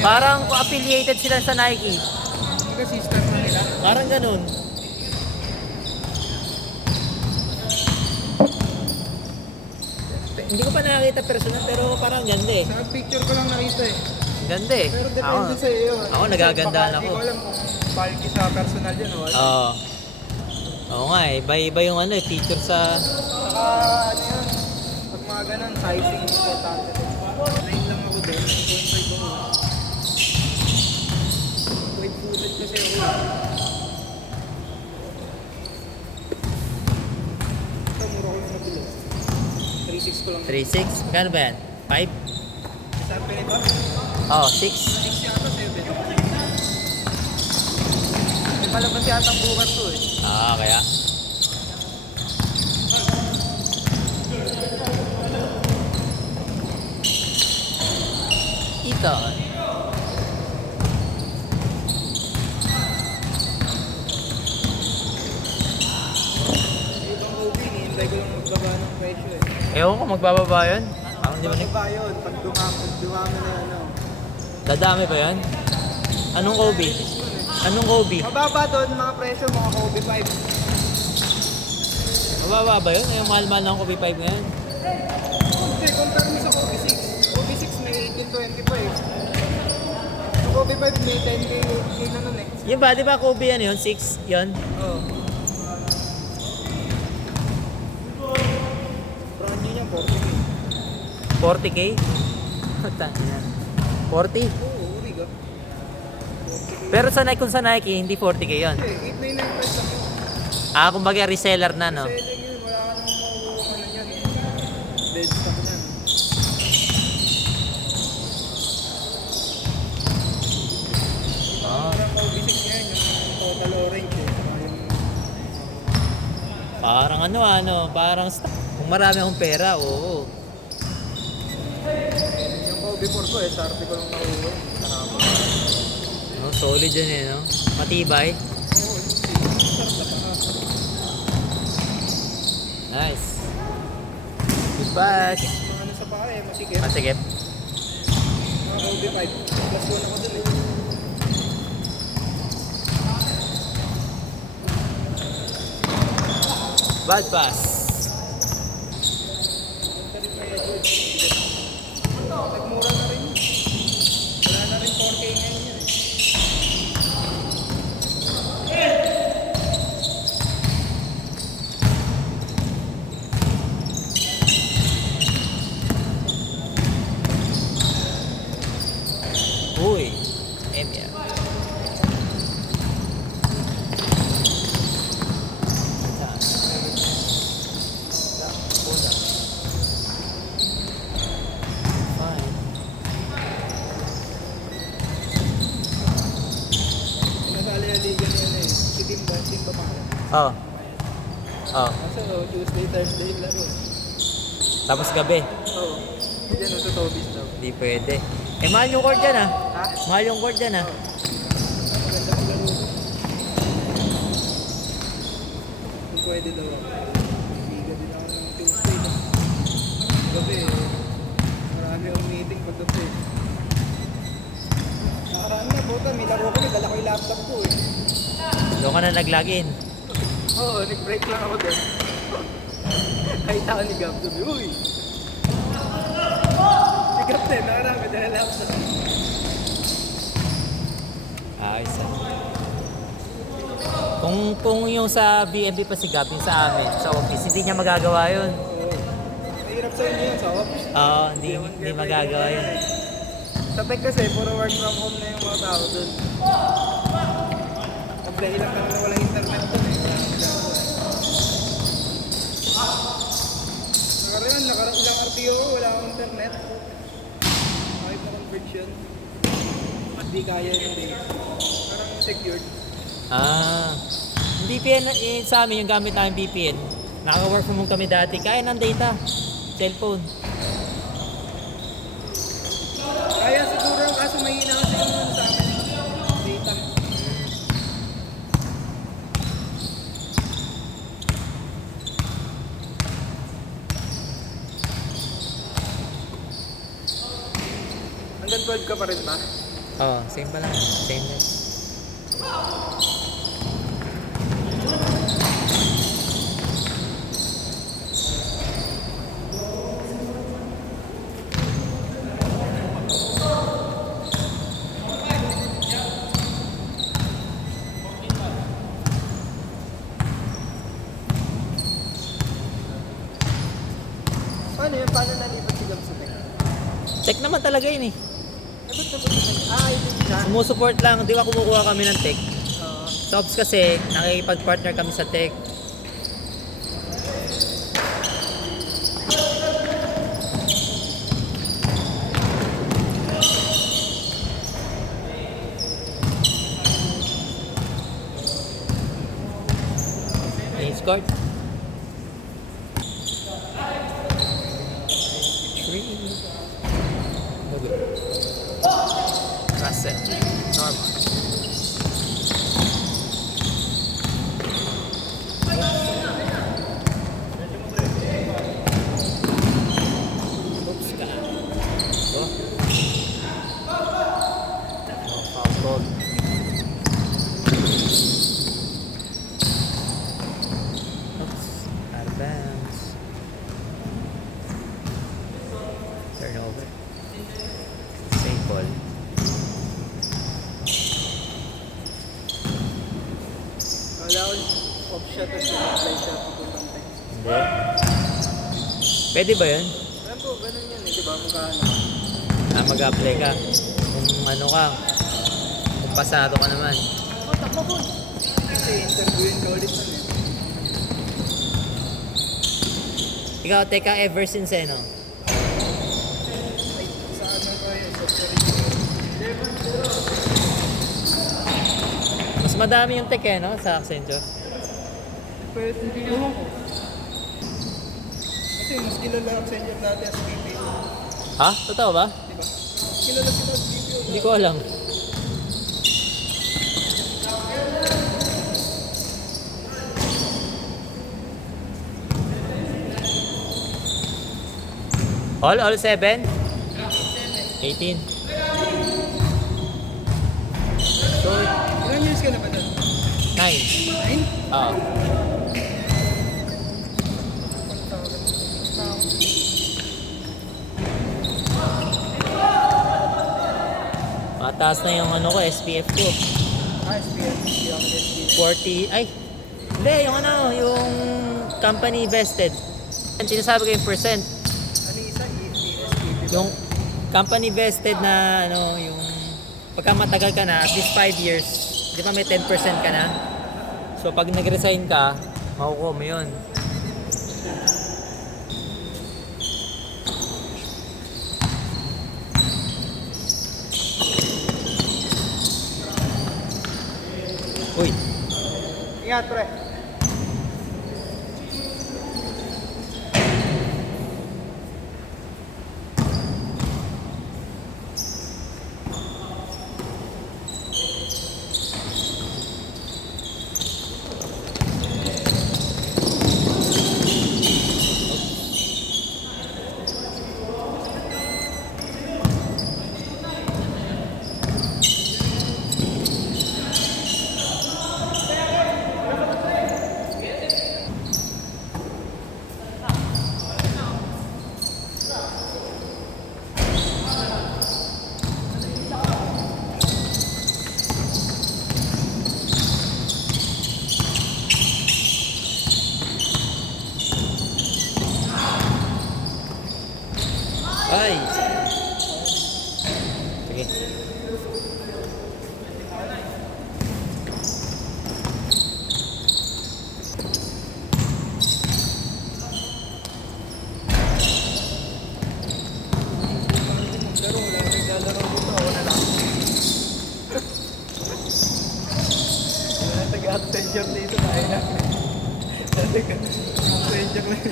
Parang affiliated sila sa Nike. Sister mo nila. Parang ganun. Hindi ko pa nakakita personal pero parang ganda eh. Sa picture ko lang nakita eh. Ganda eh. Pero depende sa iyo. Ako nagagandaan Hindi ako. ko alam kung bulky sa personal yun o. Oo. Oo nga eh. Iba yung ano eh. Feature sa... Saka ano yun. Pag mga ganun, sizing importante. 9 lang ako doon. 1.5 ako. Wide footed kasi ako. Ito, mura ko lang mabilo. 3.6 ko lang. 3.6? Magkano ba yan? 5? Saan pa ba? Oo, 6. 6 yata, 7. May palabas yata ang bukas to eh. Ah, kaya. Ito. Ibang OB, hinihintay ko lang magbaba ng presyo eh. Ewan ko, magbababa yun. Parang di ba Magbaba yun, pag dumami na ano. Dadami ba yun? Anong Kobe? Anong Kobe? Mababa doon mga presyo, mga Kobe 5. Mababa ba yun? Yung mahal-mahal ng Kobe 5 ngayon. Hindi, compare mo sa Kobe 6. Kobe 6 may 18.20 pa eh. Sa Kobe 5 may 10k na nun eh. Yun ba? Di ba Kobe yan yun? 6 yun? Oo. Brand new niya, 40k. 40k? Tangina. 40? Oo, uri ka. Pero sa Nike, kung sa Nike, hindi 40k yun. Hindi, 899 price lang yun. Ah, kumbaga reseller na, no? Selling yun, wala ka namang makukuha na yan eh. Dead stock yan. Ah, Parang Kobe 6 yan, yung total orange eh. Saka yung parang parang kung marami akong pera, oo. yung Kobe 4 ko eh, sa arte ko lang nakuha. Sarap. No, solid yun eh, no? Matibay. Oo, sarap na saka. Nice. Good pass. Mga ano sa paa eh, masikip. Masikip. Mga Kobe 5. Plus 1 ako dun eh. Bad pass. Nagmura na rin. Wala na rin 4K ngayon yan eh. Uy. Emya. Fine. Pinasali na liga na yun eh. Si Timba pa. Oh. Oh. Kaso Tuesday, Thursday yung laro. Tapos gabi. Oo. Hindi ano sa Tobis daw. Hindi pwede. Eh, mahal yung court dyan, ah. Ha? Mahal yung court dyan, ah. Maganda maglaro. Kung pwede daw ako. Liga din ako ng Tuesday. Gabi eh. Marami akong meeting pag gabi. Nakaraan na buta, may laro ko. Dala ko yung laptop ko eh. Doon ka na nag-login. Oo, nag-break lang ako doon. Kahit ako ni Gab, sabi, uy! Si Gab din, nakarami, dala laptop. Ayos, ah. Kung yung sa BMB pa si Gab, yung sa amin, sa office, hindi niya magagawa yun. Oo. Mahirap sa inyo yun, sa office. Oo, hindi magagawa yun. Sa tech kasi, puro work from home na yung mga tao doon. Dahil lang naman na walang internet doon eh. Wala nang magagawa eh. Ilang RTO ko, wala akong internet. Kahit na conversion. Hindi kaya yung data. Parang secured. Ah, yung VPN, sa amin yung gamit namin VPN. Nakaka-work from home kami dati. Kaya ng data. Cellphone. Kaya siguro, kaso mahina kasi yung ano sa amin. Data. Hanggang 12 ka pa rin ba? Oo, same pa lang. Same din. Paano yun? Paano nalipat si Gab sa tech? Tech naman talaga yun eh. Ba't na ba ito siya? Sumusupport lang, di ba kumukuha kami ng tech? Oo. Sa Ops kasi, nakikipag-partner kami sa tech. Ace card. 3. No good. Russell. Normal. Oops ka. Ito. No foul ball. Oops. Out of bounds. Turnover. Same ball. Wala ko off shot at apply siya papuntang tech. Hindi. Pwede ba yun? Alam po, ganun yan eh, di ba? Magkano? Mag-apply ka. Kung ano ka. Kung pasado ka naman. Kasi interviewin ka ulit nun eh. Ikaw, teka, ever since eh, no? Ay, sa ano ko yun? Software engineer. Mas madami yung tech eh, no? Sa Accenture. Pwede, hindi naman ko. Kasi mas kilala ako sa inyo dati as BPO. Ha? Totoo ba? Di ba? Kilala sila as BPO. Hindi ko alam. All 7? 18. So, Ilan years ka na ba doon? 9. 9? Oo. Mataas na yung ano ko, SPF ko. SPF. Hindi ako SPF. 40, ay, hindi, yung ano, yung company vested. Ang sinasabi ko yung percent. Ano yung isa? ESPF. Yung company vested na ano, yung pagka matagal ka na, at least 5 years, di ba may 10% ka na? So pag nag-resign ka, makukuha mo yun. Uy, Ingat, pre. ay. Sige. Laro, wala nang naglalaro dito. Ako na lang. Wala nang taga-attention dito. Tayo na. Taga-attention lang.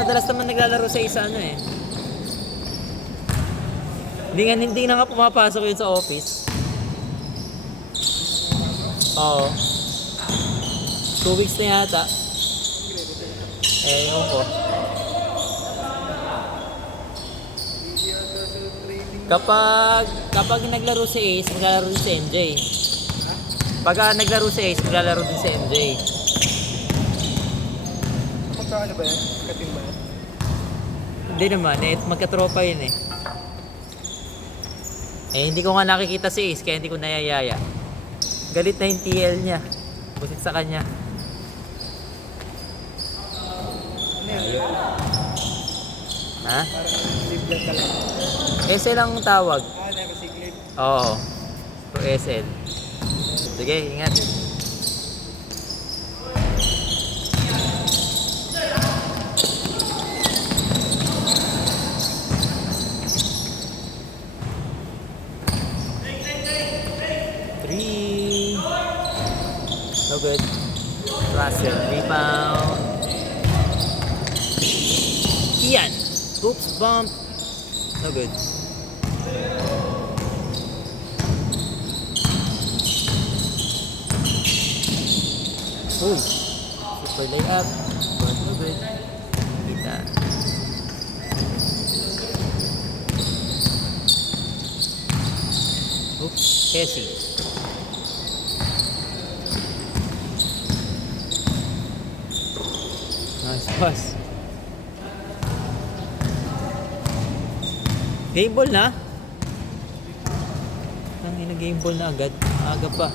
Madalas naman naglalaro sa isa ano eh. Hindi na nga pumapasok yun sa office. Oo. 2 weeks na yata. Ewan ko. Hindi yata sa training. Kapag naglaro si Ace, maglalaro din si MJ. Ha? Pagka naglaro si Ace, maglalaro din si MJ. Magkano ba yan? Kating ba yan? Hindi naman, magkatropa yun eh. Hindi ko nga nakikita si Ace, kaya hindi ko nayayaya. Galit na yung TL niya. Busit sa kanya. Ano yan? Ha? Parang live lang ka lang. SL ang tawag. Never sick leave. Oo. Pro SL. Sige, ingat. Three. No good. Russell rebound. Ian. Oops, bump. No good. Uy. Super layup. But no good. Kita. Oops. Casey. Nice pass. Game ball na? Game ball na agad. Aga pa.